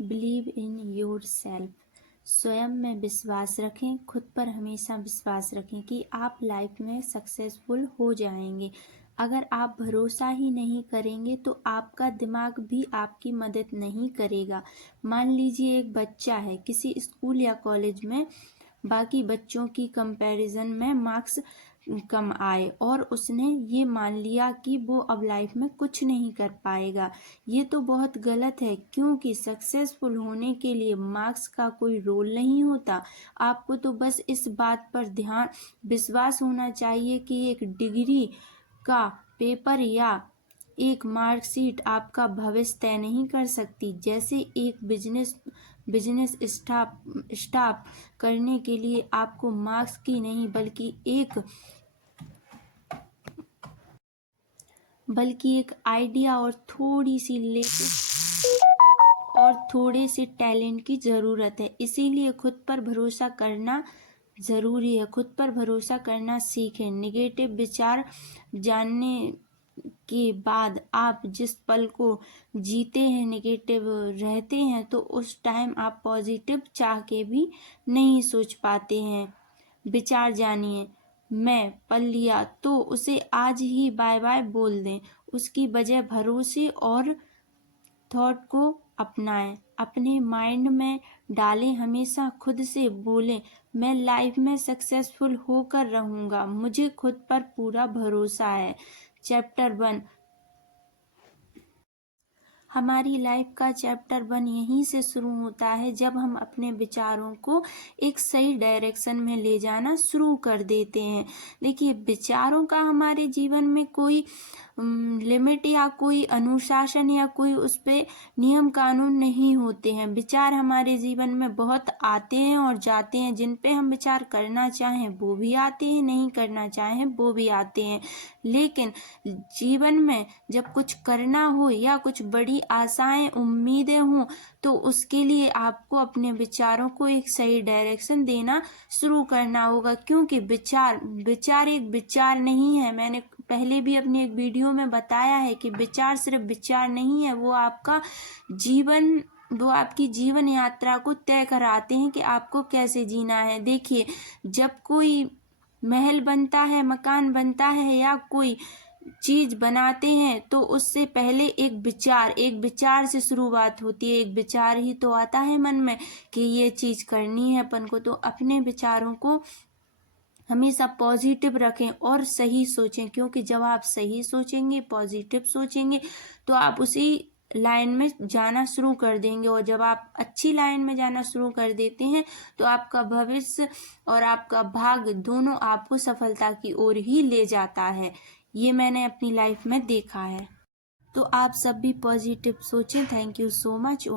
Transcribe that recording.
Believe in your self. स्वयं में विश्वास रखें, खुद पर हमेशा विश्वास रखें कि आप लाइफ में सक्सेसफुल हो जाएंगे। अगर आप भरोसा ही नहीं करेंगे तो आपका दिमाग भी आपकी मदद नहीं करेगा। मान लीजिए एक बच्चा है किसी स्कूल या कॉलेज में, बाकी बच्चों की कंपैरिजन में मार्क्स कम आए और उसने ये मान लिया कि वो अब लाइफ में कुछ नहीं कर पाएगा। ये तो बहुत गलत है, क्योंकि सक्सेसफुल होने के लिए मार्क्स का कोई रोल नहीं होता। आपको तो बस इस बात पर विश्वास होना चाहिए कि एक डिग्री का पेपर या एक मार्कशीट आपका भविष्य तय नहीं कर सकती। जैसे एक बिजनेस स्टार्ट करने के लिए आपको मार्क्स की नहीं बल्कि एक आइडिया और थोड़े से टैलेंट की ज़रूरत है। इसीलिए खुद पर भरोसा करना ज़रूरी है। खुद पर भरोसा करना सीखें। नेगेटिव विचार जानने के बाद आप जिस पल को जीते हैं, नेगेटिव रहते हैं, तो उस टाइम आप पॉजिटिव चाह के भी नहीं सोच पाते हैं। विचार जानिए। मैं पल लिया तो उसे आज ही बाय बाय बोल दें। उसकी बजाय भरोसे और थॉट को अपनाएं, अपने माइंड में डालें। हमेशा खुद से बोलें, मैं लाइफ में सक्सेसफुल होकर रहूँगा, मुझे खुद पर पूरा भरोसा है। चैप्टर 1। हमारी लाइफ का चैप्टर 1 यहीं से शुरू होता है, जब हम अपने विचारों को एक सही डायरेक्शन में ले जाना शुरू कर देते हैं। देखिए, विचारों का हमारे जीवन में कोई लिमिट या कोई अनुशासन या कोई उस पे नियम कानून नहीं होते हैं। विचार हमारे जीवन में बहुत आते हैं और जाते हैं। जिन पे हम विचार करना चाहें वो भी आते हैं, नहीं करना चाहें वो भी आते हैं। लेकिन जीवन में जब कुछ करना हो या कुछ बड़ी आशाएं उम्मीदें हों, तो उसके लिए आपको अपने विचारों को एक सही डायरेक्शन देना शुरू करना होगा। क्योंकि विचार एक विचार नहीं है। मैंने पहले भी अपनी एक वीडियो में बताया है कि विचार सिर्फ विचार नहीं है, वो आपकी जीवन यात्रा को तय कराते हैं कि आपको कैसे जीना है। देखिए, जब कोई महल बनता है, मकान बनता है या कोई चीज बनाते हैं, तो उससे पहले एक विचार से शुरुआत होती है। एक विचार ही तो आता है मन में कि ये चीज करनी है अपन को। तो अपने विचारों को हमेशा पॉजिटिव रखें और सही सोचें, क्योंकि जब आप सही सोचेंगे, पॉजिटिव सोचेंगे, तो आप उसी लाइन में जाना शुरू कर देंगे। और जब आप अच्छी लाइन में जाना शुरू कर देते हैं, तो आपका भविष्य और आपका भाग्य दोनों आपको सफलता की ओर ही ले जाता है। ये मैंने अपनी लाइफ में देखा है। तो आप सब भी पॉजिटिव सोचें। Thank you so much.